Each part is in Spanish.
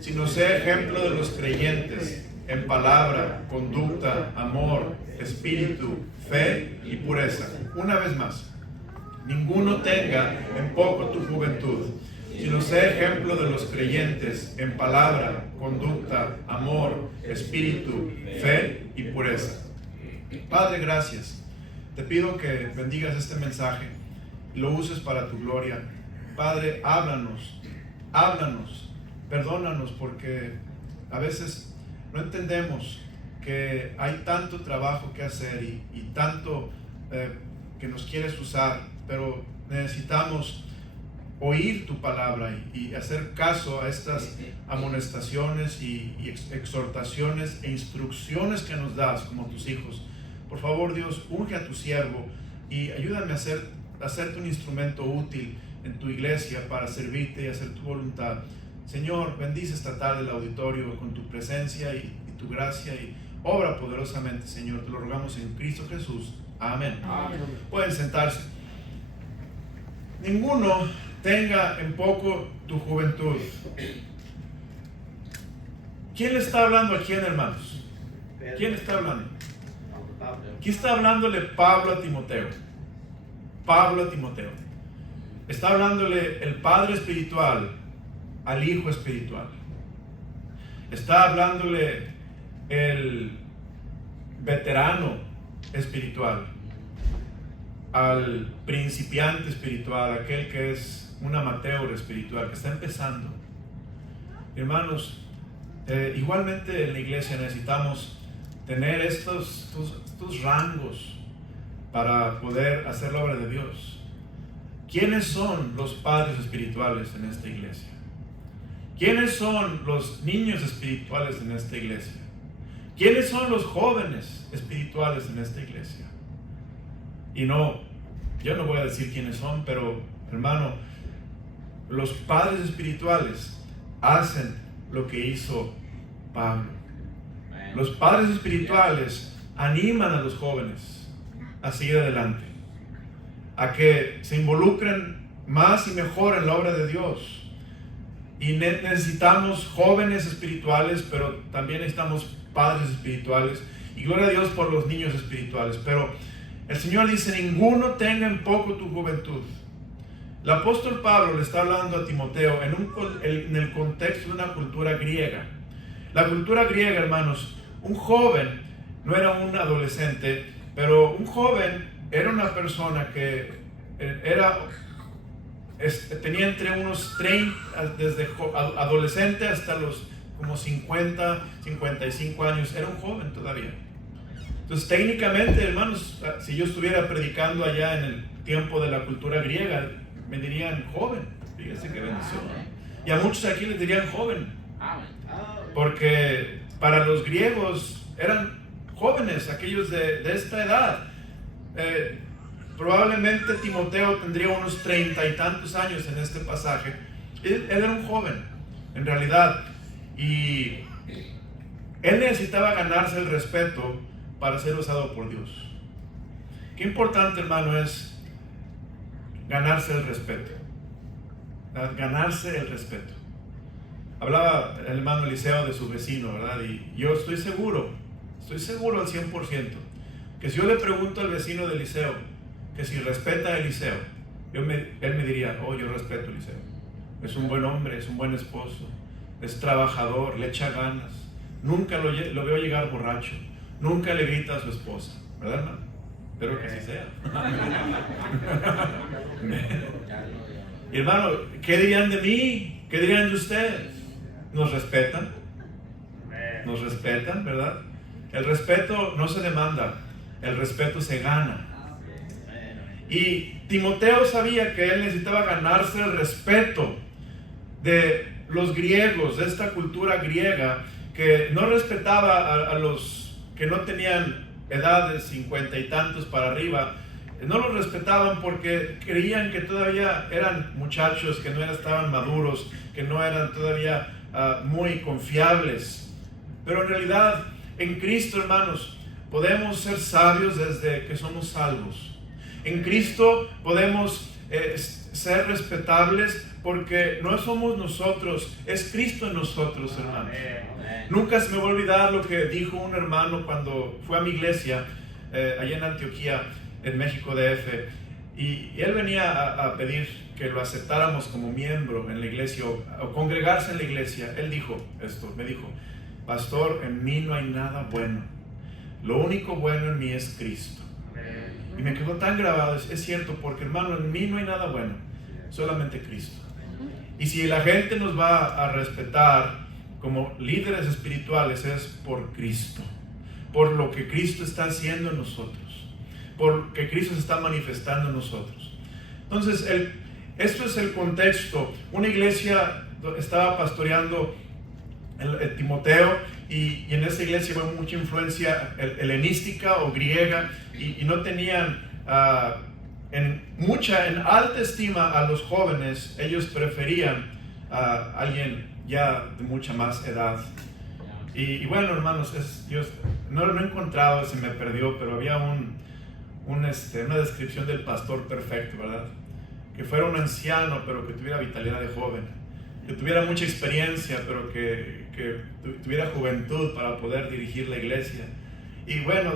sino sea ejemplo de los creyentes en palabra, conducta, amor, espíritu, fe y pureza. Una vez más, ninguno tenga en poco tu juventud, sino sea ejemplo de los creyentes en palabra, conducta, amor, espíritu, fe y pureza. Padre, gracias. Te pido que bendigas este mensaje y lo uses para tu gloria. Padre, háblanos, perdónanos porque a veces no entendemos que hay tanto trabajo que hacer y tanto que nos quieres usar, pero necesitamos oír tu palabra y hacer caso a estas amonestaciones y exhortaciones e instrucciones que nos das como tus hijos. Por favor, Dios, unge a tu siervo y ayúdame a hacerte un instrumento útil en tu iglesia para servirte y hacer tu voluntad. Señor, bendice esta tarde el auditorio con tu presencia y tu gracia y obra poderosamente, Señor. Te lo rogamos en Cristo Jesús. Amén. Amén. Pueden sentarse. Ninguno tenga en poco tu juventud. ¿Quién le está hablando aquí, hermanos? ¿Quién está hablando? Aquí está hablándole Pablo a Timoteo. Pablo a Timoteo. Está hablándole el padre espiritual al hijo espiritual. Está hablándole el veterano espiritual al principiante espiritual, aquel que es un amateur espiritual, que está empezando. Hermanos, igualmente en la iglesia necesitamos tener estos rangos para poder hacer la obra de Dios. ¿Quiénes son los padres espirituales en esta iglesia? ¿Quiénes son los niños espirituales en esta iglesia? ¿Quiénes son los jóvenes espirituales en esta iglesia? Y no, yo no voy a decir quiénes son, pero hermano, los padres espirituales hacen lo que hizo Pablo. Los padres espirituales animan a los jóvenes a seguir adelante, a que se involucren más y mejor en la obra de Dios. Y necesitamos jóvenes espirituales, pero también necesitamos padres espirituales. Y gloria a Dios por los niños espirituales. Pero el Señor dice, ninguno tenga en poco tu juventud. El apóstol Pablo le está hablando a Timoteo en el contexto de una cultura griega. La cultura griega, hermanos, un joven no era un adolescente, pero un joven era una persona que tenía entre unos 30, desde adolescente hasta los como 50, 55 años, era un joven todavía. Entonces técnicamente, hermanos, si yo estuviera predicando allá en el tiempo de la cultura griega, me dirían joven. Fíjense qué bendición. Y a muchos aquí les dirían joven, porque para los griegos eran jóvenes, aquellos de esta edad. Probablemente Timoteo tendría unos 30 y tantos años en este pasaje. Él era un joven, en realidad, y él necesitaba ganarse el respeto para ser usado por Dios. Qué importante, hermano, es ganarse el respeto. Ganarse el respeto. Hablaba el hermano Eliseo de su vecino, ¿verdad? Y yo estoy seguro al 100%, que si yo le pregunto al vecino de Eliseo que si respeta a Eliseo, él me diría, oh, yo respeto a Eliseo. Es un buen hombre, es un buen esposo, es trabajador, le echa ganas. Nunca lo veo llegar borracho, nunca le grita a su esposa, ¿verdad, hermano? Espero que así sea. Y hermano, ¿qué dirían de mí? ¿Qué dirían de ustedes? ¿Nos respetan? ¿Nos respetan, verdad? El respeto no se demanda, el respeto se gana. Y Timoteo sabía que él necesitaba ganarse el respeto de los griegos, de esta cultura griega, que no respetaba a los que no tenían edad de 50 y tantos para arriba. No los respetaban porque creían que todavía eran muchachos, que no estaban maduros, que no eran todavía muy confiables. Pero en realidad, en Cristo, hermanos, podemos ser sabios desde que somos salvos. En Cristo podemos ser respetables, porque no somos nosotros, es Cristo en nosotros, hermanos. Nunca se me va a olvidar lo que dijo un hermano cuando fue a mi iglesia, allá en Antioquía, en México DF, y él venía a pedir que lo aceptáramos como miembro en la iglesia o congregarse en la iglesia. Él dijo esto, me dijo: pastor, en mí no hay nada bueno, lo único bueno en mí es Cristo. Y me quedó tan grabado, es cierto, porque hermano, en mí no hay nada bueno, solamente Cristo. Y si la gente nos va a respetar como líderes espirituales, es por Cristo, por lo que Cristo está haciendo en nosotros, por que Cristo se está manifestando en nosotros. Entonces, esto es el contexto. Una iglesia estaba pastoreando el Timoteo, y en esa iglesia hubo mucha influencia helenística o griega, y no tenían en alta estima a los jóvenes. Ellos preferían a alguien ya de mucha más edad. Y bueno, hermanos, yo no he encontrado, se me perdió, pero había una descripción del pastor perfecto, ¿verdad? Que fuera un anciano, pero que tuviera vitalidad de joven, que tuviera mucha experiencia, pero que tuviera juventud para poder dirigir la iglesia. Y bueno,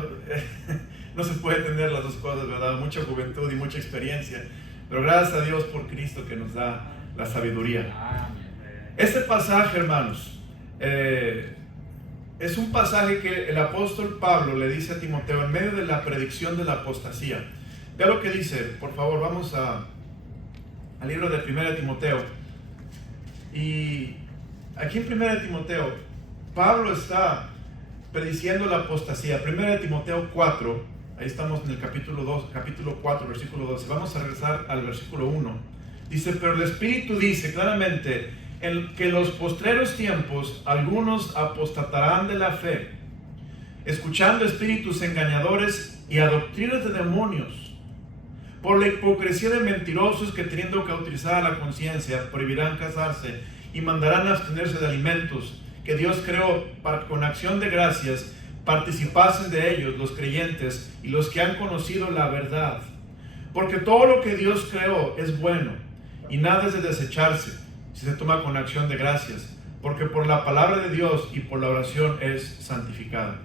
no se puede tener las dos cosas, ¿verdad? Mucha juventud y mucha experiencia, pero gracias a Dios por Cristo que nos da la sabiduría. Este pasaje, hermanos, es un pasaje que el apóstol Pablo le dice a Timoteo en medio de la predicción de la apostasía. Vea lo que dice, por favor. Vamos al libro de 1 Timoteo. Y aquí en 1 Timoteo, Pablo está prediciendo la apostasía. 1 Timoteo 4, ahí estamos en el capítulo 4, versículo 12. Vamos a regresar al versículo 1. Dice: pero el Espíritu dice claramente que en los postreros tiempos algunos apostatarán de la fe, escuchando espíritus engañadores y a doctrinas de demonios, por la hipocresía de mentirosos que, teniendo cauterizada la conciencia, prohibirán casarse y mandarán abstenerse de alimentos que Dios creó para que con acción de gracias participasen de ellos los creyentes y los que han conocido la verdad. Porque todo lo que Dios creó es bueno, y nada es de desecharse si se toma con acción de gracias, porque por la palabra de Dios y por la oración es santificada.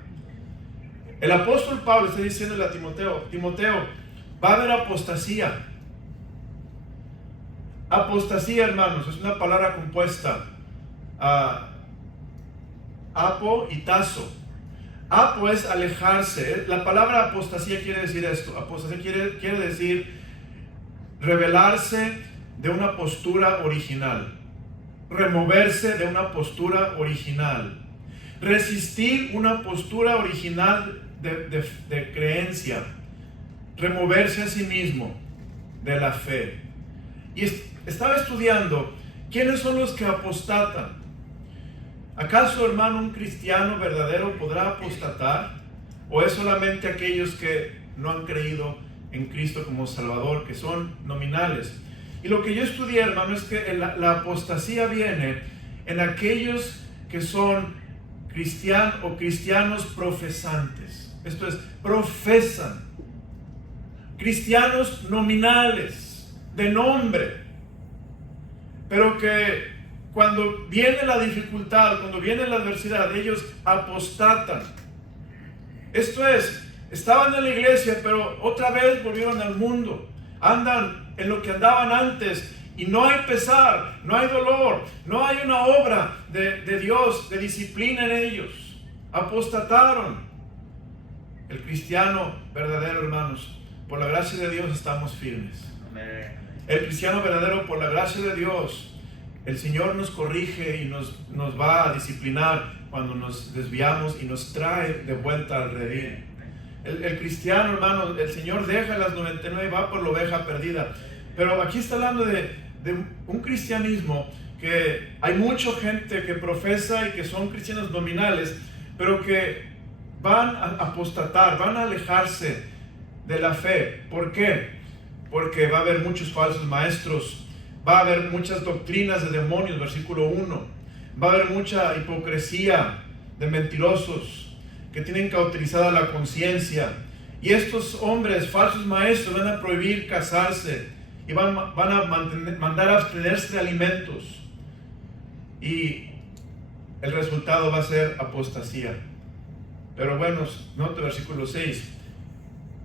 El apóstol Pablo está diciéndole a Timoteo: Timoteo, va a haber apostasía. Apostasía, hermanos, es una palabra compuesta apo y tazo. Apo es alejarse. La palabra apostasía quiere decir esto. Apostasía quiere decir rebelarse de una postura original, removerse de una postura original, resistir una postura original de creencia, removerse a sí mismo de la fe. Y estaba estudiando quiénes son los que apostatan. ¿Acaso, hermano, un cristiano verdadero podrá apostatar? ¿O es solamente aquellos que no han creído en Cristo como Salvador, que son nominales? Y lo que yo estudié, hermano, es que la apostasía viene en aquellos que son cristianos profesantes. Esto es, profesan. Cristianos nominales, de nombre, pero que cuando viene la dificultad, cuando viene la adversidad, ellos apostatan. Esto es, estaban en la iglesia, pero otra vez volvieron al mundo. Andan en lo que andaban antes, y no hay pesar, no hay dolor, no hay una obra de Dios, de disciplina en ellos. Apostataron. El cristiano verdadero, hermanos, por la gracia de Dios estamos firmes. El cristiano verdadero, por la gracia de Dios, el Señor nos corrige y nos va a disciplinar cuando nos desviamos y nos trae de vuelta al redil. El cristiano, hermano, el Señor deja las 99 y va por la oveja perdida. Pero aquí está hablando de un cristianismo que hay mucha gente que profesa y que son cristianos nominales, pero que van a apostatar, van a alejarse de la fe. ¿Por qué? Porque va a haber muchos falsos maestros, va a haber muchas doctrinas de demonios, versículo 1. Va a haber mucha hipocresía de mentirosos que tienen cauterizada la conciencia. Y estos hombres, falsos maestros, van a prohibir casarse y van a mandar a abstenerse de alimentos. Y el resultado va a ser apostasía. Pero bueno, nota versículo 6.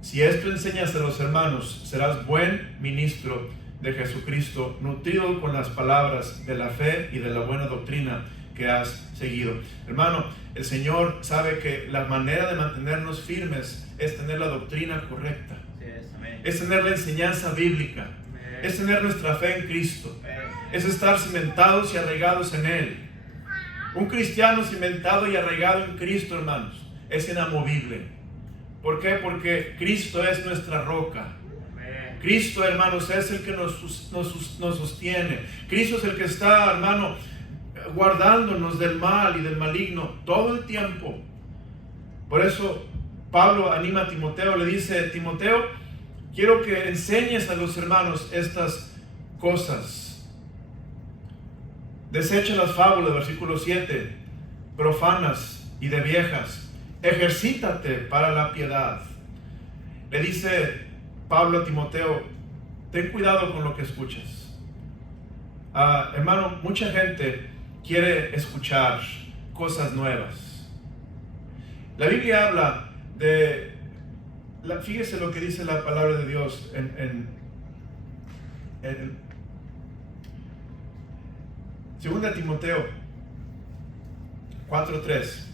Si esto enseñas a los hermanos, serás buen ministro de Jesucristo, nutrido con las palabras de la fe y de la buena doctrina que has seguido. Hermano, el Señor sabe que la manera de mantenernos firmes es tener la doctrina correcta. Es tener la enseñanza bíblica. Es tener nuestra fe en Cristo. Es estar cimentados y arraigados en Él. Un cristiano cimentado y arraigado en Cristo, hermanos, es inamovible. ¿Por qué? Porque Cristo es nuestra roca. Cristo, hermanos, es el que nos sostiene. Cristo es el que está, hermano, guardándonos del mal y del maligno todo el tiempo. Por eso Pablo anima a Timoteo, le dice: Timoteo, quiero que enseñes a los hermanos estas cosas. Desecha las fábulas, versículo 7, profanas y de viejas. Ejercítate para la piedad. Le dice Pablo a Timoteo: ten cuidado con lo que escuchas. Hermano, mucha gente quiere escuchar cosas nuevas. La Biblia habla de... fíjese lo que dice la palabra de Dios en 2 Timoteo 4:3.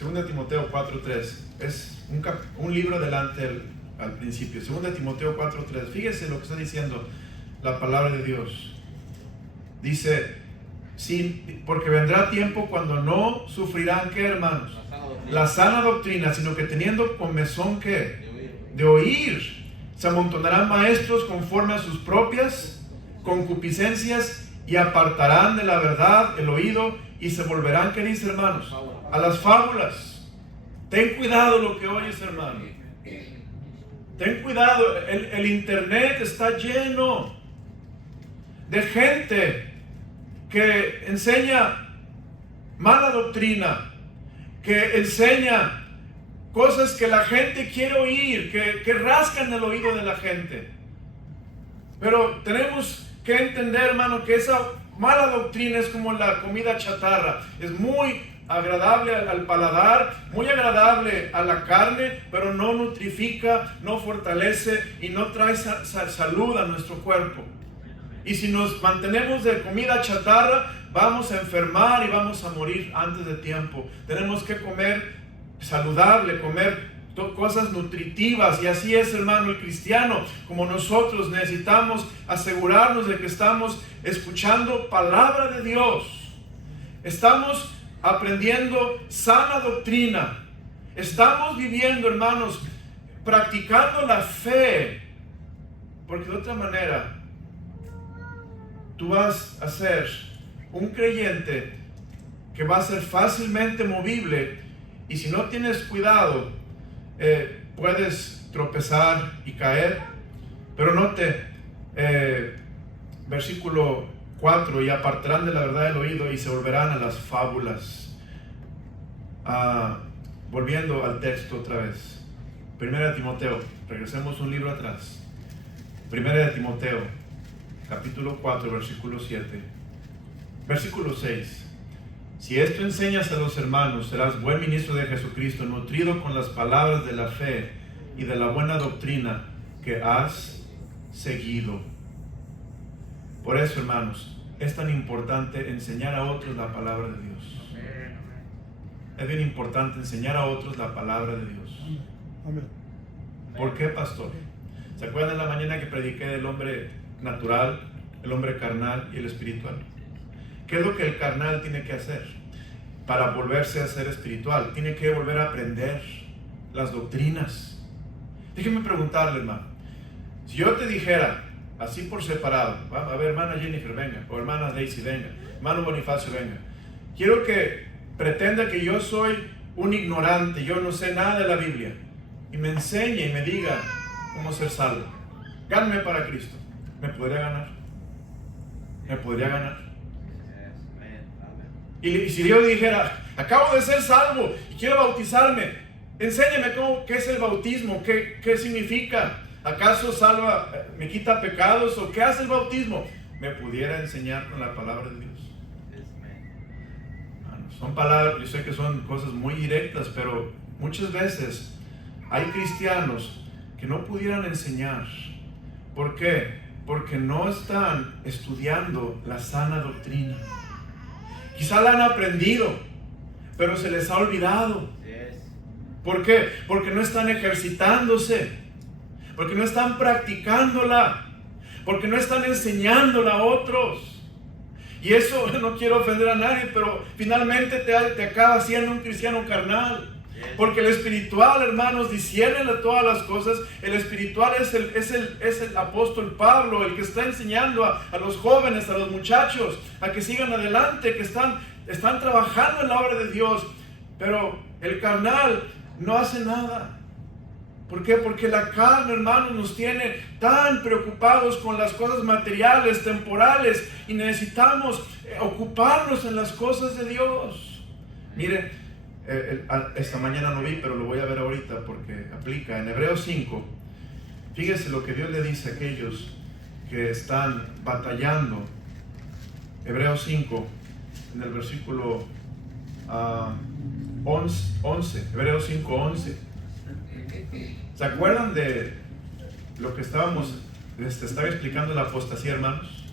2 Timoteo 4:3. Es un libro adelante al principio. 2 Timoteo 4:3. Fíjese lo que está diciendo la palabra de Dios. Dice: sí, porque vendrá tiempo cuando no sufrirán, ¿qué, hermanos? La sana doctrina, sino que teniendo comezón, ¿qué? De oír, se amontonarán maestros conforme a sus propias concupiscencias y apartarán de la verdad el oído y se volverán, ¿qué dice, hermanos? A las fábulas. Ten cuidado lo que oyes, hermano. Ten cuidado. El internet está lleno de gente que enseña mala doctrina, que enseña cosas que la gente quiere oír, que rascan el oído de la gente. Pero tenemos que entender, hermano, que esa mala doctrina es como la comida chatarra. Es muy agradable al paladar, muy agradable a la carne, pero no nutrifica, no fortalece y no trae salud a nuestro cuerpo. Y si nos mantenemos de comida chatarra, vamos a enfermar y vamos a morir antes de tiempo. Tenemos que comer saludable, comer cosas nutritivas. Y así es, hermano, el cristiano. Como nosotros necesitamos asegurarnos de que estamos escuchando palabra de Dios. Estamos aprendiendo sana doctrina. Estamos viviendo, hermanos, practicando la fe. Porque de otra manera, tú vas a ser un creyente que va a ser fácilmente movible, y si no tienes cuidado, puedes tropezar y caer. Pero note, versículo 4, y apartarán de la verdad el oído y se volverán a las fábulas. Volviendo al texto otra vez, 1 Timoteo, regresemos un libro atrás. 1 Timoteo capítulo 4, versículo 7. Versículo 6. Si esto enseñas a los hermanos, serás buen ministro de Jesucristo, nutrido con las palabras de la fe y de la buena doctrina que has seguido. Por eso, hermanos, es tan importante enseñar a otros la palabra de Dios. Es bien importante enseñar a otros la palabra de Dios. ¿Por qué, pastor? ¿Se acuerdan la mañana que prediqué del hombre natural, el hombre carnal y el espiritual? ¿Qué es lo que el carnal tiene que hacer para volverse a ser espiritual? Tiene que volver a aprender las doctrinas. Déjeme preguntarle, hermano, si yo te dijera así por separado, a ver, hermana Jennifer, venga, o hermana Daisy, venga, hermano Bonifacio, venga, quiero que pretenda que yo soy un ignorante, yo no sé nada de la Biblia, y me enseñe y me diga cómo ser salvo. Gáname para Cristo. ¿Me podría ganar? ¿Me podría ganar? Y si yo dijera, acabo de ser salvo y quiero bautizarme, enséñame qué es el bautismo, qué significa. ¿Acaso salva, me quita pecados? ¿O qué hace el bautismo? Me pudiera enseñar con la palabra de Dios. Son palabras, yo sé que son cosas muy directas, pero muchas veces hay cristianos que no pudieran enseñar. ¿Por qué? Porque no están estudiando la sana doctrina. Quizá la han aprendido, pero se les ha olvidado. ¿Por qué? Porque no están ejercitándose, porque no están practicándola, porque no están enseñándola a otros. Y eso, no quiero ofender a nadie, pero finalmente te acaba siendo un cristiano carnal. Porque el espiritual, hermanos, discierne todas las cosas. El espiritual es el apóstol Pablo, el que está enseñando a los jóvenes, a los muchachos, a que sigan adelante, que están trabajando en la obra de Dios. Pero el carnal no hace nada. ¿Por qué? Porque la carne, hermanos, nos tiene tan preocupados con las cosas materiales, temporales, y necesitamos ocuparnos en las cosas de Dios. Mire, esta mañana no vi, pero lo voy a ver ahorita porque aplica. En Hebreos 5, fíjese lo que Dios le dice a aquellos que están batallando. Hebreos 5, en el versículo 11, Hebreos 5, 11. ¿Se acuerdan de lo que les estaba explicando la apostasía, hermanos?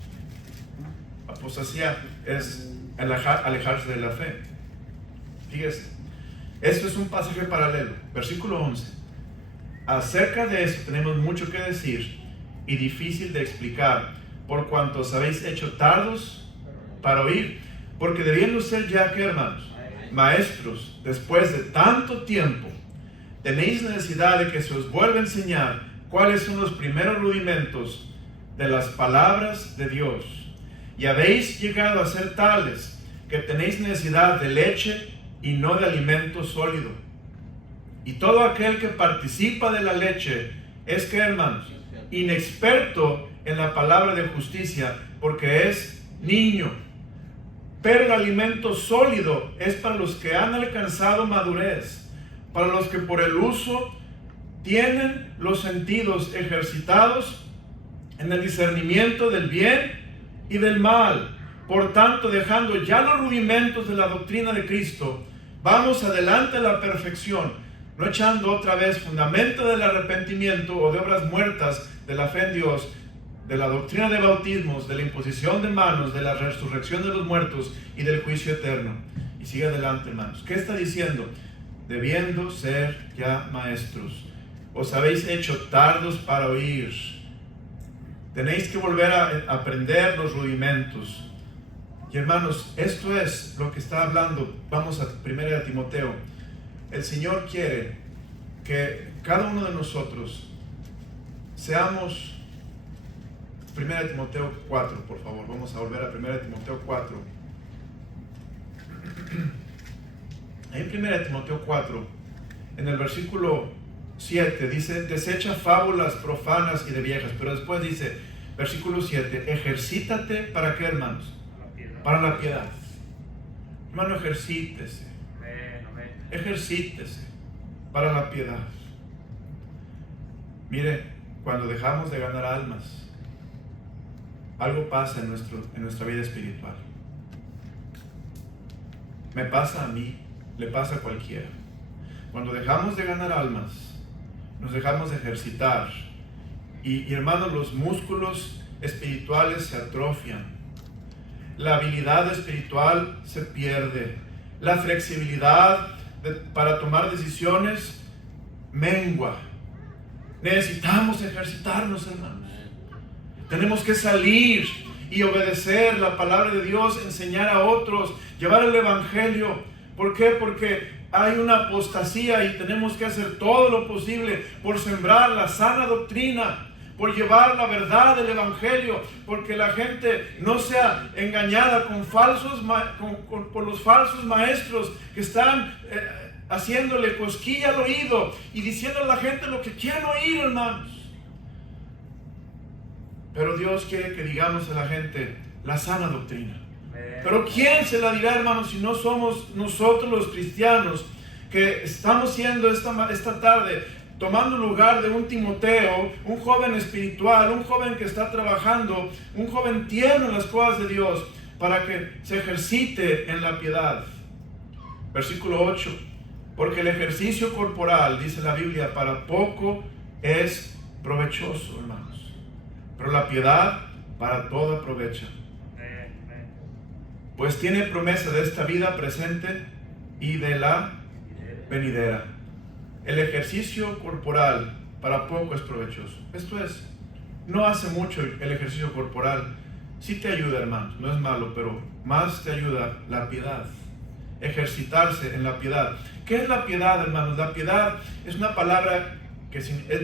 Apostasía es alejarse de la fe. Fíjese, esto es un pasaje paralelo, versículo 11. Acerca de esto tenemos mucho que decir y difícil de explicar, por cuanto os habéis hecho tardos para oír, porque debiendo ser ya, ¿qué, hermanos? Maestros, después de tanto tiempo, tenéis necesidad de que se os vuelva a enseñar cuáles son los primeros rudimentos de las palabras de Dios. Y habéis llegado a ser tales que tenéis necesidad de leche y no de alimento sólido. Y todo aquel que participa de la leche es, ¿qué, hermanos? Inexperto en la palabra de justicia, porque es niño. Pero el alimento sólido es para los que han alcanzado madurez, para los que por el uso tienen los sentidos ejercitados en el discernimiento del bien y del mal. Por tanto, dejando ya los rudimentos de la doctrina de Cristo, vamos adelante a la perfección, no echando otra vez fundamento del arrepentimiento o de obras muertas de la fe en Dios, de la doctrina de bautismos, de la imposición de manos, de la resurrección de los muertos y del juicio eterno. Y sigue adelante, hermanos. ¿Qué está diciendo? Debiendo ser ya maestros, os habéis hecho tardos para oír. Tenéis que volver a aprender los rudimentos. Y hermanos, esto es lo que está hablando. Vamos a 1 Timoteo. El Señor quiere que cada uno de nosotros seamos. 1 Timoteo 4, por favor. Vamos a volver a 1 Timoteo 4. En 1 Timoteo 4, en el versículo 7, dice: desecha fábulas profanas y de viejas. Pero después dice, versículo 7, ejercítate, ¿para qué, hermanos? Para la piedad. Hermano, ejercítese. Ejercítese para la piedad. Mire, cuando dejamos de ganar almas, algo pasa en nuestra vida espiritual. Me pasa a mí, le pasa a cualquiera. Cuando dejamos de ganar almas, nos dejamos de ejercitar. Y hermanos, los músculos espirituales se atrofian. La habilidad espiritual se pierde. La flexibilidad para tomar decisiones mengua. Necesitamos ejercitarnos, hermanos. Tenemos que salir y obedecer la palabra de Dios, enseñar a otros, llevar el evangelio. ¿Por qué? Porque hay una apostasía y tenemos que hacer todo lo posible por sembrar la sana doctrina, por llevar la verdad del evangelio, porque la gente no sea engañada con por los falsos maestros que están haciéndole cosquilla al oído y diciendo a la gente lo que quieren oír, hermanos. Pero Dios quiere que digamos a la gente la sana doctrina. Pero ¿quién se la dirá, hermanos, si no somos nosotros los cristianos que estamos siendo esta tarde tomando lugar de un Timoteo, un joven espiritual, un joven que está trabajando, un joven tierno en las cosas de Dios, para que se ejercite en la piedad. Versículo 8, porque el ejercicio corporal, dice la Biblia, para poco es provechoso, hermanos, pero la piedad para todo aprovecha, pues tiene promesa de esta vida presente y de la venidera. El ejercicio corporal para poco es provechoso. Esto es, no hace mucho el ejercicio corporal. Sí te ayuda, hermanos, no es malo, pero más te ayuda la piedad. Ejercitarse en la piedad. ¿Qué es la piedad, hermanos? La piedad es una palabra que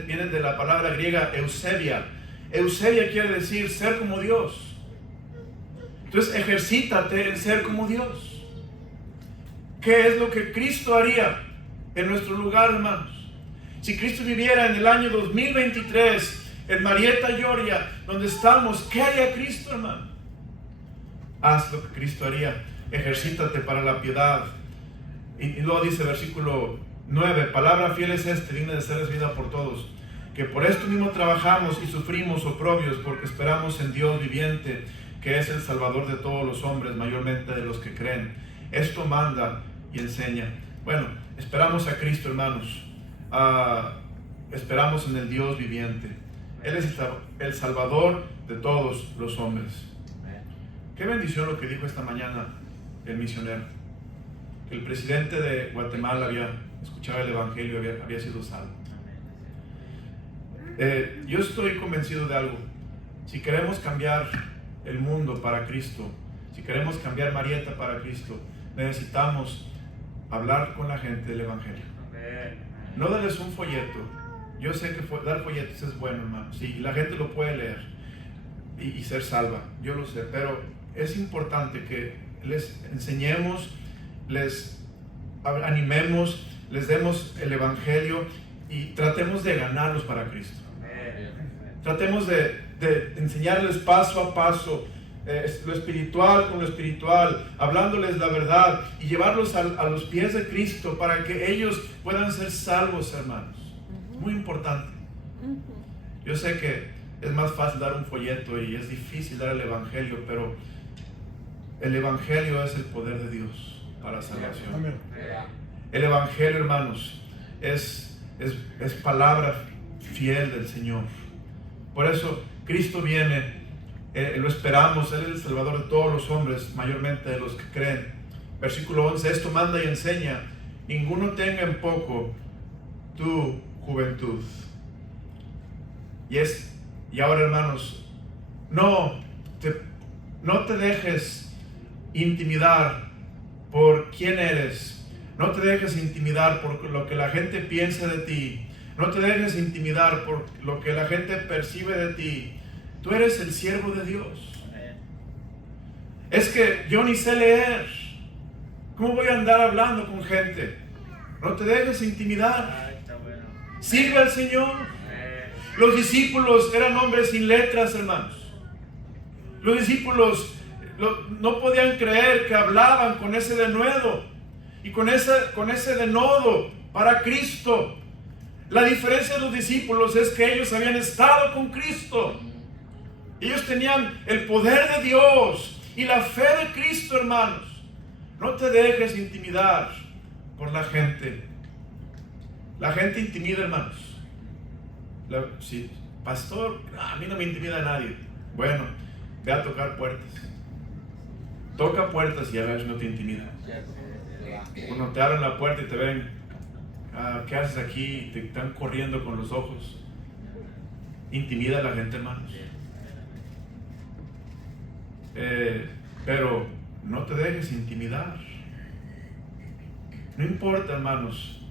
viene de la palabra griega eusebia. Eusebia quiere decir ser como Dios. Entonces ejercítate en ser como Dios. ¿Qué es lo que Cristo haría en nuestro lugar, hermanos? Si Cristo viviera en el año 2023 en Marietta, Georgia, donde estamos, ¿qué haría Cristo, hermano? Haz lo que Cristo haría. Ejercítate para la piedad. Y luego dice versículo 9, palabra fiel es digna de ser recibida por todos, que por esto mismo trabajamos y sufrimos oprobios, porque esperamos en Dios viviente, que es el Salvador de todos los hombres, mayormente de los que creen. Esto manda y enseña. Bueno, esperamos a Cristo, hermanos. Esperamos en el Dios viviente. Él es el Salvador de todos los hombres. Qué bendición lo que dijo esta mañana el misionero. Que el presidente de Guatemala había escuchado el Evangelio y había sido salvo. Yo estoy convencido de algo. Si queremos cambiar el mundo para Cristo, si queremos cambiar Marietta para Cristo, necesitamos hablar con la gente del Evangelio. No darles un folleto. Yo sé que dar folletos es bueno, hermano. Sí, la gente lo puede leer y ser salva. Yo lo sé, pero es importante que les enseñemos, les animemos, les demos el Evangelio y tratemos de ganarlos para Cristo. Tratemos de enseñarles paso a paso lo espiritual con lo espiritual, hablándoles la verdad y llevarlos a los pies de Cristo para que ellos puedan ser salvos, hermanos. Muy importante. Yo sé que es más fácil dar un folleto y es difícil dar el Evangelio, pero el Evangelio es el poder de Dios para salvación. Amén. El Evangelio, hermanos, es palabra fiel del Señor. Por eso Cristo viene, lo esperamos. Él es el Salvador de todos los hombres, mayormente de los que creen. Versículo 11, esto manda y enseña: ninguno tenga en poco tu juventud. Y ahora, hermanos, no te dejes intimidar por quién eres. No te dejes intimidar por lo que la gente piensa de ti. No te dejes intimidar por lo que la gente percibe de ti. Tú eres el siervo de Dios. Es que yo ni sé leer. ¿Cómo voy a andar hablando con gente? No te dejes intimidar. Sirve al Señor. Los discípulos eran hombres sin letras, hermanos. Los discípulos no podían creer que hablaban con ese denuedo y con ese denodo para Cristo. La diferencia de los discípulos es que ellos habían estado con Cristo. Ellos tenían el poder de Dios y la fe de Cristo, hermanos. No te dejes intimidar por la gente. La gente intimida, hermanos. Sí, pastor, a mí no me intimida nadie. Bueno, ve a tocar puertas. Toca puertas y a ver si no te intimida. Cuando te abren la puerta y te ven, ¿qué haces aquí? Te están corriendo con los ojos. Intimida a la gente, hermanos. Pero no te dejes intimidar. No importa, hermanos,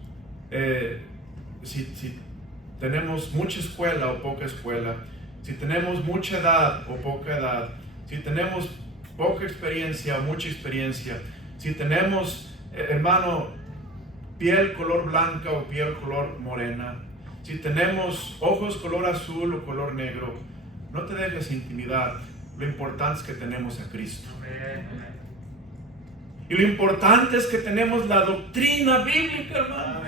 si tenemos mucha escuela o poca escuela, si tenemos mucha edad o poca edad, si tenemos poca experiencia o mucha experiencia, si tenemos, hermano, piel color blanca o piel color morena, si tenemos ojos color azul o color negro, no te dejes intimidar. Lo importante es que tenemos a Cristo. Y lo importante es que tenemos la doctrina bíblica, hermano.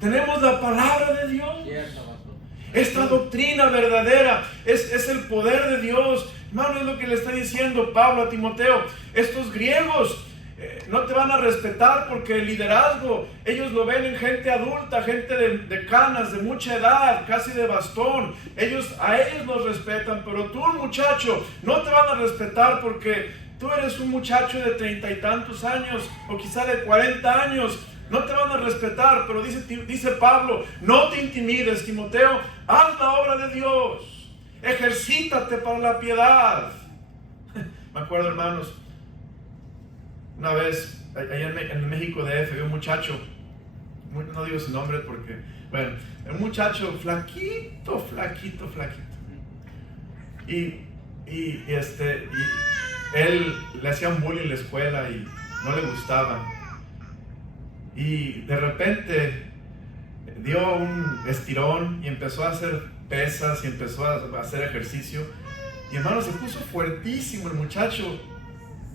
Tenemos la palabra de Dios. Esta doctrina verdadera es el poder de Dios. Hermano, es lo que le está diciendo Pablo a Timoteo. Estos griegos no te van a respetar porque el liderazgo, ellos lo ven en gente adulta, gente de canas, de mucha edad, casi de bastón. A ellos los respetan, pero tú, muchacho, no te van a respetar porque tú eres un muchacho de 30 y tantos años, o quizá de 40 años. No te van a respetar, pero dice Pablo, no te intimides, Timoteo, haz la obra de Dios, ejercítate para la piedad. Me acuerdo, hermanos, una vez, allá en México DF, vi un muchacho, no digo su nombre porque, bueno, un muchacho flaquito. Y él le hacían bullying en la escuela y no le gustaba. Y de repente dio un estirón y empezó a hacer pesas y empezó a hacer ejercicio. Y hermano, se puso fuertísimo el muchacho,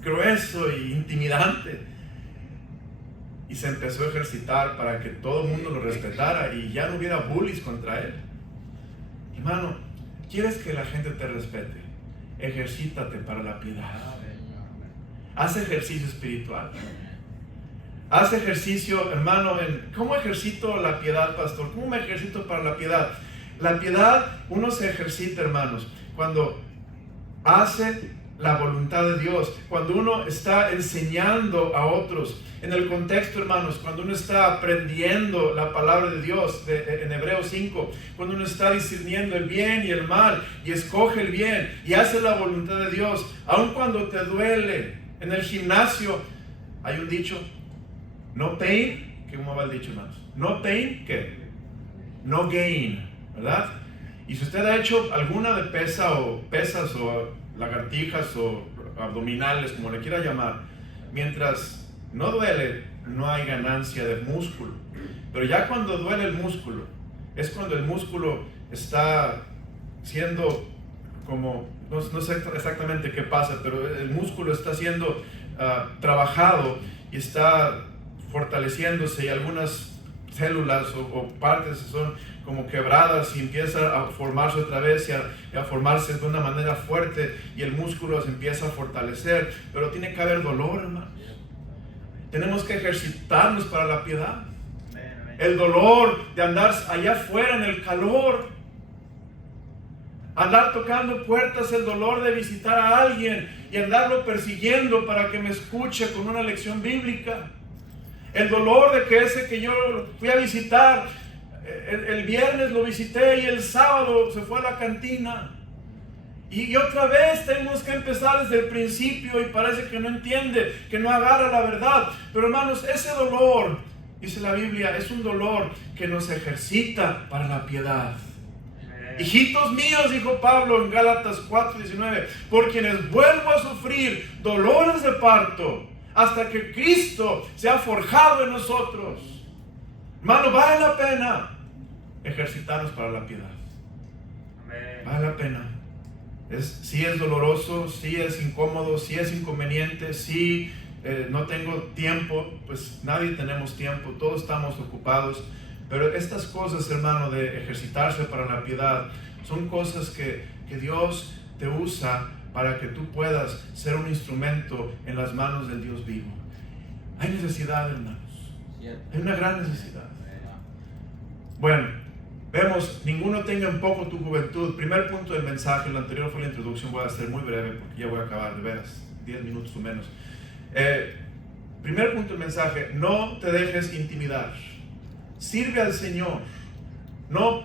grueso e intimidante. Y se empezó a ejercitar para que todo el mundo lo respetara y ya no hubiera bullies contra él. Hermano, ¿quieres que la gente te respete? Ejercítate para la piedad. Haz ejercicio espiritual. Haz ejercicio, hermano, ¿cómo ejercito la piedad, pastor? ¿Cómo me ejercito para la piedad? La piedad, uno se ejercita, hermanos, cuando hace la voluntad de Dios, cuando uno está enseñando a otros. En el contexto, hermanos, cuando uno está aprendiendo la palabra de Dios, en Hebreos 5, cuando uno está discerniendo el bien y el mal, y escoge el bien, y hace la voluntad de Dios, aun cuando te duele. En el gimnasio hay un dicho, no pain, ¿cómo va el dicho, hermanos? No pain, ¿qué? No gain, ¿verdad? Y si usted ha hecho alguna de pesas o lagartijas o abdominales, como le quiera llamar, mientras no duele, no hay ganancia de músculo. Pero ya cuando duele el músculo, es cuando el músculo está siendo como, no sé exactamente qué pasa, pero el músculo está siendo trabajado y está fortaleciéndose, y algunas células o partes son como quebradas y empieza a formarse otra vez y a formarse de una manera fuerte, y el músculo se empieza a fortalecer, pero tiene que haber dolor, hermanos. Tenemos que ejercitarnos para la piedad. El dolor de andar allá afuera en el calor, andar tocando puertas, el dolor de visitar a alguien y andarlo persiguiendo para que me escuche con una lección bíblica. El dolor de que ese que yo fui a visitar, el viernes lo visité y el sábado se fue a la cantina. Y otra vez tenemos que empezar desde el principio, y parece que no entiende, que no agarra la verdad. Pero hermanos, ese dolor, dice la Biblia, es un dolor que nos ejercita para la piedad. Hijitos míos, dijo Pablo en Gálatas 4:19, por quienes vuelvo a sufrir dolores de parto, hasta que Cristo se ha forjado en nosotros. Hermano, vale la pena ejercitarnos para la piedad. Vale la pena. Sí es doloroso, sí es incómodo, sí es inconveniente, sí no tengo tiempo, pues nadie tenemos tiempo, todos estamos ocupados. Pero estas cosas, hermano, de ejercitarse para la piedad, son cosas que Dios te usa para que tú puedas ser un instrumento en las manos del Dios vivo. Hay necesidad, hermanos. Hay una gran necesidad. Bueno, vemos, ninguno tenga en poco tu juventud. Primer punto del mensaje, el anterior fue la introducción, voy a ser muy breve porque ya voy a acabar, de veras, 10 minutos o menos. Primer punto del mensaje, no te dejes intimidar. Sirve al Señor. No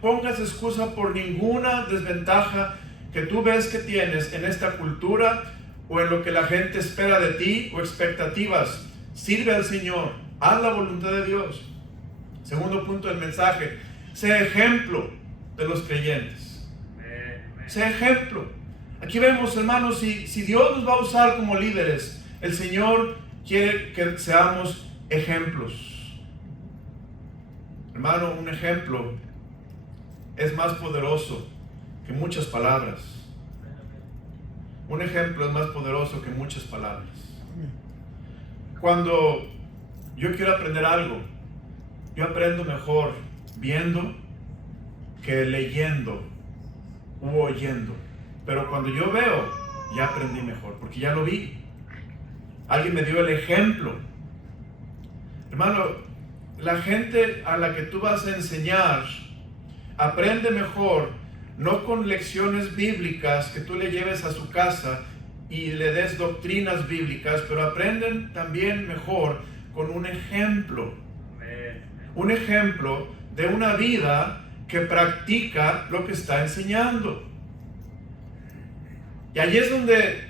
pongas excusa por ninguna desventaja que tú ves que tienes en esta cultura o en lo que la gente espera de ti o expectativas. Sirve al Señor. Haz la voluntad de Dios. Segundo punto del mensaje, sé ejemplo de los creyentes. Sé ejemplo. Aquí vemos, hermanos, si Dios nos va a usar como líderes, el Señor quiere que seamos ejemplos. Hermano, un ejemplo es más poderoso que muchas palabras. Un ejemplo es más poderoso que muchas palabras. Cuando yo quiero aprender algo, Yo aprendo mejor viendo que leyendo u oyendo. Pero cuando yo veo, ya aprendí mejor, porque ya lo vi. Alguien me dio el ejemplo. Hermano, la gente a la que tú vas a enseñar aprende mejor, no con lecciones bíblicas que tú le lleves a su casa y le des doctrinas bíblicas, pero aprenden también mejor con un ejemplo. Un ejemplo de una vida que practica lo que está enseñando. Y ahí es donde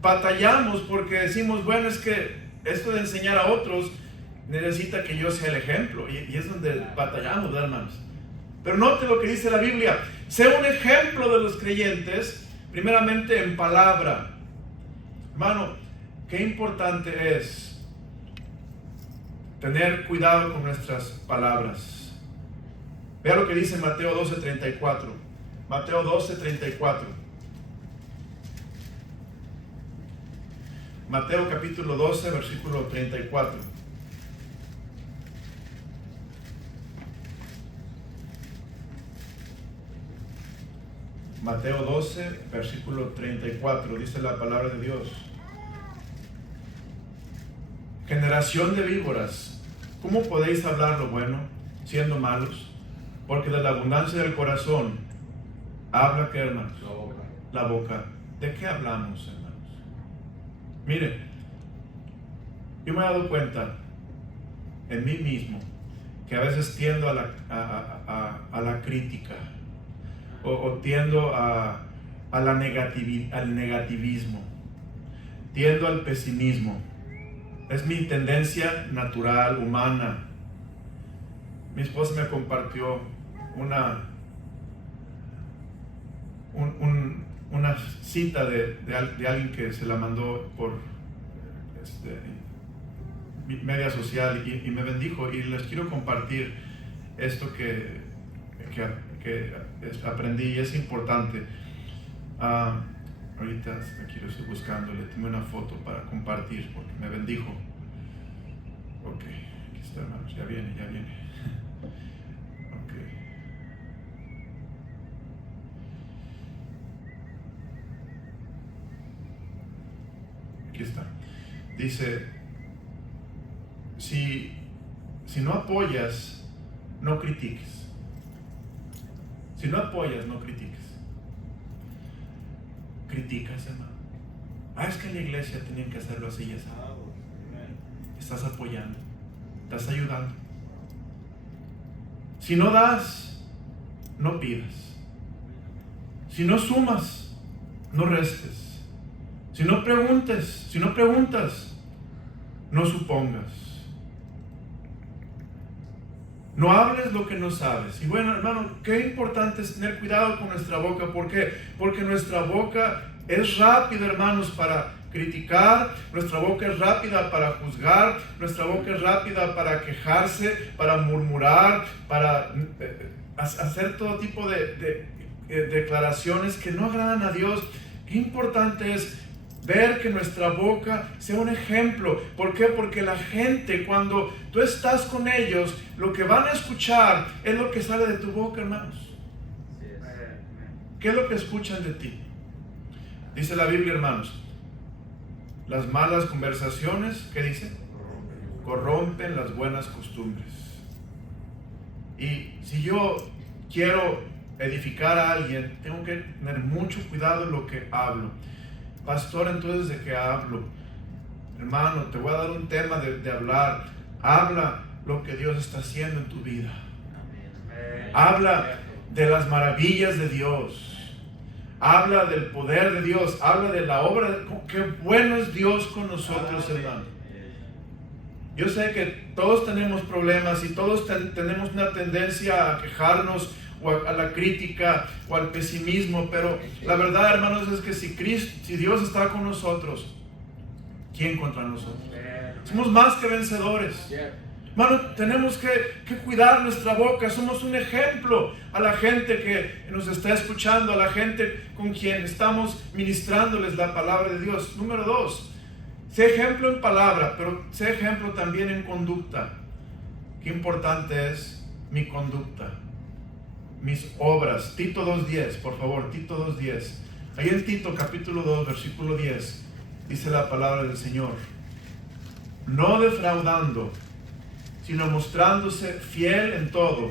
batallamos, porque decimos, bueno, es que esto de enseñar a otros necesita que yo sea el ejemplo. Y es donde batallamos, hermanos. Pero note lo que dice la Biblia: sé un ejemplo de los creyentes, primeramente en palabra. Hermano, qué importante es tener cuidado con nuestras palabras. Vea lo que dice Mateo 12:34. Mateo 12:34. Mateo capítulo 12, versículo 34. Mateo 12, versículo 34, dice la palabra de Dios: generación de víboras, ¿cómo podéis hablar lo bueno siendo malos? Porque de la abundancia del corazón habla, ¿qué, hermanos? La boca. ¿De qué hablamos, hermanos? Mire, yo me he dado cuenta en mí mismo que a veces tiendo a la crítica, o tiendo al negativismo, tiendo al pesimismo. Es mi tendencia natural, humana. Mi esposa me compartió una cita de alguien que se la mandó por media social y me bendijo, y les quiero compartir esto que aprendí y es importante. Ahorita aquí lo estoy buscando, le tengo una foto para compartir porque me bendijo. Ok, aquí está, hermanos, ya viene. Ok. Aquí está. Dice, si no apoyas, no critiques. Si no apoyas, no critiques. Criticas, hermano. Es que en la iglesia tenían que hacerlo así y así. Estás apoyando, estás ayudando. Si no das, no pidas. Si no sumas, no restes. Si no preguntas, no supongas. No hables lo que no sabes. Y bueno, hermano, qué importante es tener cuidado con nuestra boca. ¿Por qué? Porque nuestra boca es rápida, hermanos, para criticar. Nuestra boca es rápida para juzgar. Nuestra boca es rápida para quejarse, para murmurar, para hacer todo tipo de declaraciones que no agradan a Dios. Qué importante es ver que nuestra boca sea un ejemplo. ¿Por qué? Porque la gente, cuando tú estás con ellos, lo que van a escuchar es lo que sale de tu boca, hermanos. ¿Qué es lo que escuchan de ti? Dice la Biblia, hermanos, las malas conversaciones, ¿qué dice? Corrompen las buenas costumbres. Y si yo quiero edificar a alguien, tengo que tener mucho cuidado en lo que hablo. Pastor, entonces, ¿de qué hablo? Hermano, te voy a dar un tema de hablar. Habla lo que Dios está haciendo en tu vida. Habla de las maravillas de Dios. Habla del poder de Dios. Habla de la obra. Qué bueno es Dios con nosotros, hermano. Yo sé que todos tenemos problemas y todos tenemos una tendencia a quejarnos o a la crítica o al pesimismo, pero la verdad, hermanos, es que si Dios está con nosotros, ¿quién contra nosotros? Somos más que vencedores. Hermano, tenemos que cuidar nuestra boca. Somos un ejemplo a la gente que nos está escuchando, a la gente con quien estamos ministrándoles la palabra de Dios. Número 2, sé ejemplo en palabra, pero sé ejemplo también en conducta. qué importante es mi conducta, mis obras. Tito 2:10, por favor, Tito 2:10. Ahí en Tito capítulo 2, versículo 10, dice la palabra del Señor: no defraudando, sino mostrándose fiel en todo,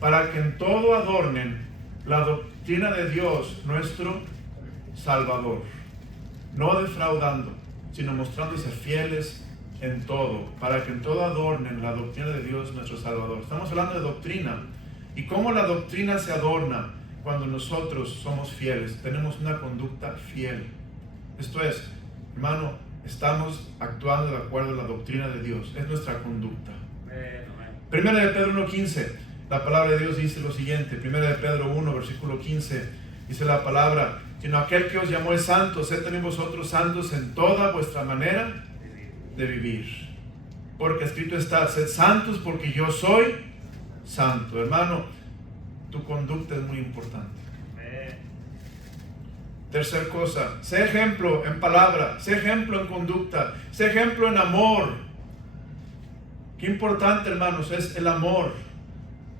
para que en todo adornen la doctrina de Dios nuestro Salvador. No defraudando, sino mostrándose fieles en todo, para que en todo adornen la doctrina de Dios nuestro Salvador. Estamos hablando de doctrina. ¿Y cómo la doctrina se adorna? Cuando nosotros somos fieles, tenemos una conducta fiel. Esto es, hermano, estamos actuando de acuerdo a la doctrina de Dios. Es nuestra conducta. Primera de Pedro 1:15, la palabra de Dios dice lo siguiente. Primera de Pedro 1, versículo 15, dice la palabra: sino aquel que os llamó es santo, sed también vosotros santos en toda vuestra manera de vivir. Porque escrito está: sed santos porque yo soy santo. Hermano, tu conducta es muy importante. Tercer cosa, sé ejemplo en palabra, sé ejemplo en conducta, sé ejemplo en amor. Qué importante, hermanos, es el amor.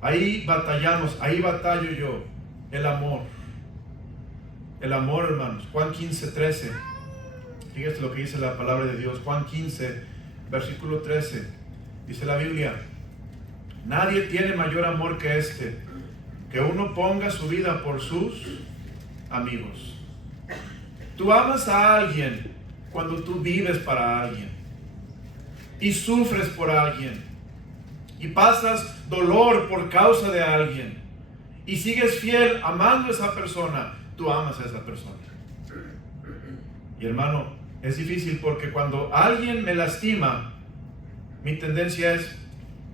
Ahí batallamos, ahí batallo yo, el amor. El amor, hermanos. Juan 15:13. Fíjate lo que dice la palabra de Dios. Juan 15, versículo 13. Dice la Biblia: nadie tiene mayor amor que este, que uno ponga su vida por sus amigos. Tú amas a alguien cuando tú vives para alguien y sufres por alguien y pasas dolor por causa de alguien y sigues fiel amando a esa persona. Tú amas a esa persona. Y hermano, es difícil porque cuando alguien me lastima, mi tendencia es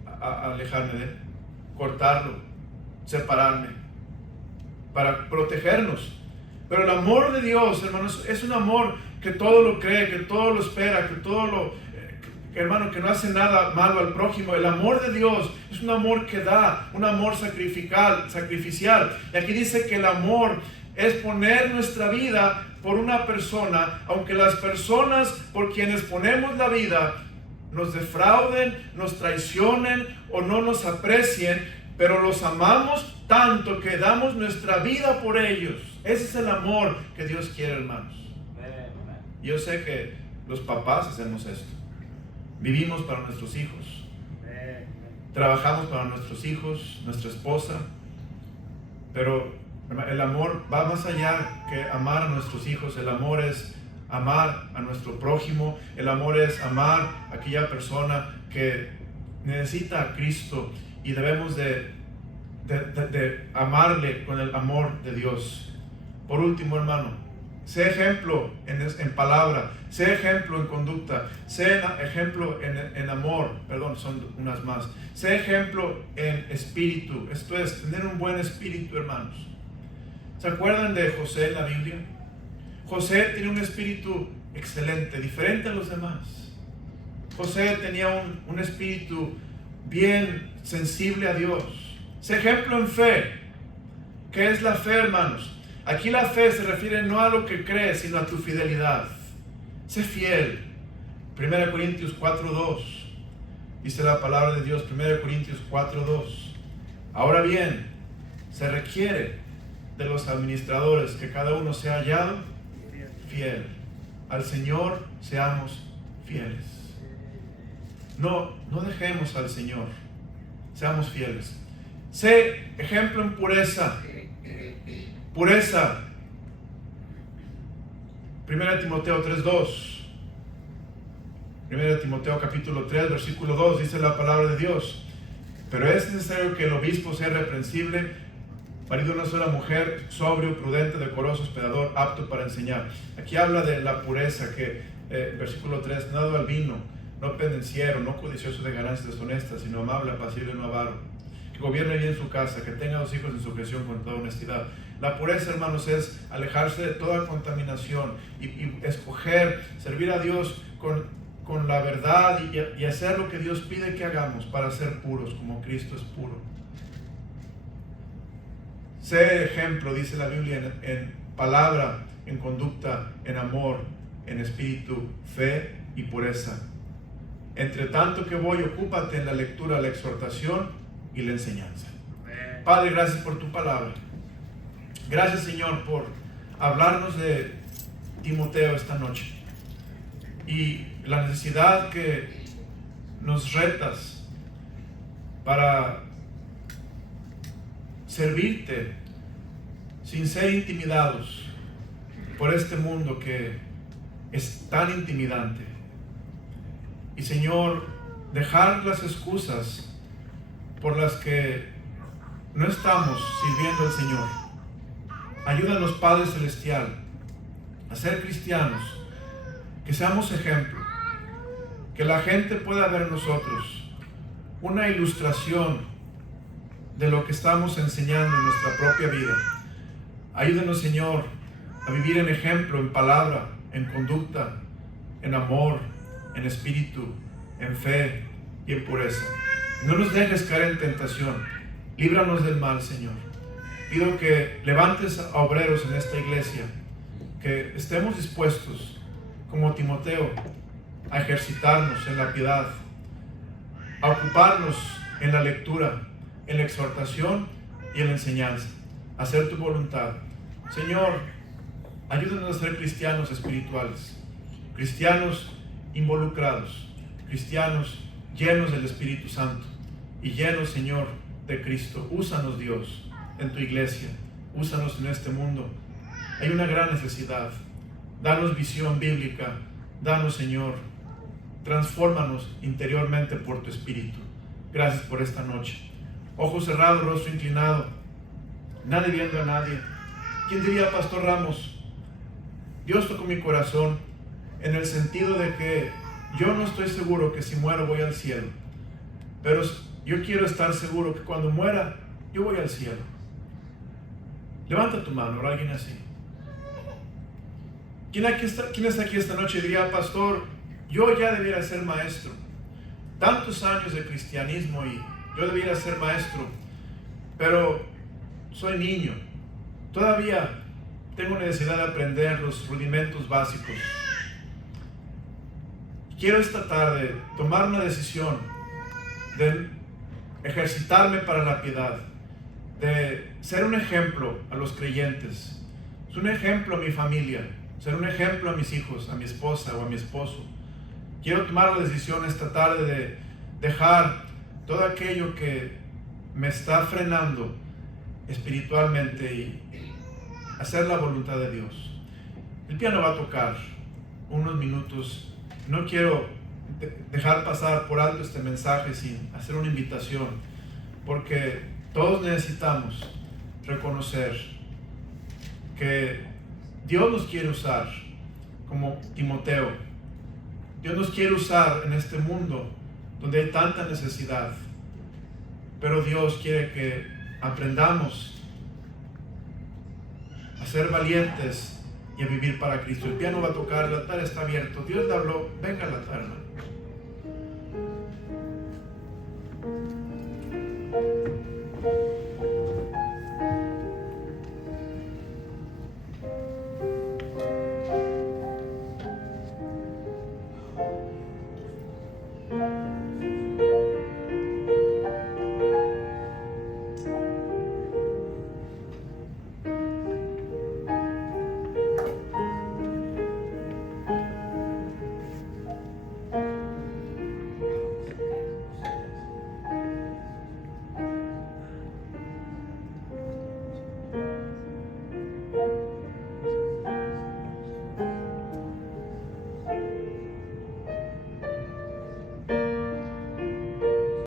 a alejarme de él, cortarlo, separarme, para protegernos. Pero el amor de Dios, hermanos, es un amor que todo lo cree, que todo lo espera, que todo lo, hermano, que no hace nada malo al prójimo. El amor de Dios es un amor que da, un amor sacrificial. Y aquí dice que el amor es poner nuestra vida por una persona, aunque las personas por quienes ponemos la vida nos defrauden, nos traicionen o no nos aprecien, pero los amamos tanto que damos nuestra vida por ellos. Ese es el amor que Dios quiere, hermanos. Yo sé que los papás hacemos esto. Vivimos para nuestros hijos. Trabajamos para nuestros hijos, nuestra esposa. Pero el amor va más allá que amar a nuestros hijos. El amor es amar a nuestro prójimo. El amor es amar a aquella persona que necesita a Cristo. Y debemos de amarle con el amor de Dios. Por último, hermano, sé ejemplo en palabra, sé ejemplo en conducta, sé ejemplo en amor, son unas más. Sé ejemplo en espíritu, esto es, tener un buen espíritu, hermanos. ¿Se acuerdan de José en la Biblia? José tiene un espíritu excelente, diferente a los demás. José tenía un espíritu bien sensible a Dios. Sé ejemplo en fe. ¿Qué es la fe, hermanos? Aquí la fe se refiere no a lo que crees, sino a tu fidelidad. Sé fiel. 1 Corintios 4:2. Dice la palabra de Dios, 1 Corintios 4:2. Ahora bien, se requiere de los administradores que cada uno sea hallado fiel. Al Señor seamos fieles. No dejemos al Señor. Seamos fieles. Sé ejemplo en pureza. Pureza. 1 Timoteo 3:2. 1 Timoteo capítulo 3, versículo 2, dice la palabra de Dios: pero es necesario que el obispo sea reprensible, marido de una sola mujer, sobrio, prudente, decoroso, hospedador, apto para enseñar. Aquí habla de la pureza, que versículo 3, no dado al vino, no pendenciero, no codicioso de ganancias deshonestas, sino amable, apacible, no avaro, que gobierne bien su casa, que tenga 2 hijos en sujeción con toda honestidad. La pureza, hermanos, es alejarse de toda contaminación y escoger, servir a Dios con la verdad y hacer lo que Dios pide que hagamos para ser puros, como Cristo es puro. Sé ejemplo, dice la Biblia, en palabra, en conducta, en amor, en espíritu, fe y pureza. Entre tanto que voy, ocúpate en la lectura, la exhortación y la enseñanza. Padre, gracias por tu palabra. Gracias, Señor, por hablarnos de Timoteo esta noche y la necesidad que nos retas para servirte sin ser intimidados por este mundo que es tan intimidante. Y Señor, dejar las excusas por las que no estamos sirviendo al Señor. Ayúdanos, Padre Celestial, a ser cristianos, que seamos ejemplo, que la gente pueda ver en nosotros una ilustración de lo que estamos enseñando en nuestra propia vida. Ayúdanos, Señor, a vivir en ejemplo, en palabra, en conducta, en amor, en espíritu, en fe y en pureza. No nos dejes caer en tentación. Líbranos del mal, Señor. Pido que levantes a obreros en esta iglesia, que estemos dispuestos, como Timoteo, a ejercitarnos en la piedad, a ocuparnos en la lectura, en la exhortación y en la enseñanza, a hacer tu voluntad. Señor, ayúdanos a ser cristianos espirituales, cristianos involucrados, cristianos llenos del Espíritu Santo y llenos, Señor, de Cristo. Úsanos, Dios, en tu iglesia, úsanos en este mundo. Hay una gran necesidad. Danos visión bíblica, danos, Señor, transfórmanos interiormente por tu Espíritu. Gracias por esta noche. Ojos cerrados, rostro inclinado, nadie viendo a nadie. ¿Quién diría, Pastor Ramos? Dios tocó mi corazón en el sentido de que yo no estoy seguro que si muero voy al cielo, pero yo quiero estar seguro que cuando muera yo voy al cielo. Levanta tu mano, ¿o alguien así? ¿Quién está aquí esta noche y diría, Pastor, yo ya debiera ser maestro? Tantos años de cristianismo y yo debiera ser maestro, pero soy niño. Todavía tengo necesidad de aprender los rudimentos básicos. Quiero esta tarde tomar una decisión de ejercitarme para la piedad, de ser un ejemplo a los creyentes, ser un ejemplo a mi familia, ser un ejemplo a mis hijos, a mi esposa o a mi esposo. Quiero tomar la decisión esta tarde de dejar todo aquello que me está frenando espiritualmente y hacer la voluntad de Dios. El piano va a tocar unos minutos. No quiero dejar pasar por alto este mensaje sin hacer una invitación, porque todos necesitamos reconocer que Dios nos quiere usar como Timoteo. Dios nos quiere usar en este mundo donde hay tanta necesidad, pero Dios quiere que aprendamos a ser valientes y a vivir para Cristo. El piano va a tocar, el altar está abierto. Dios le habló, venga al altar, hermano.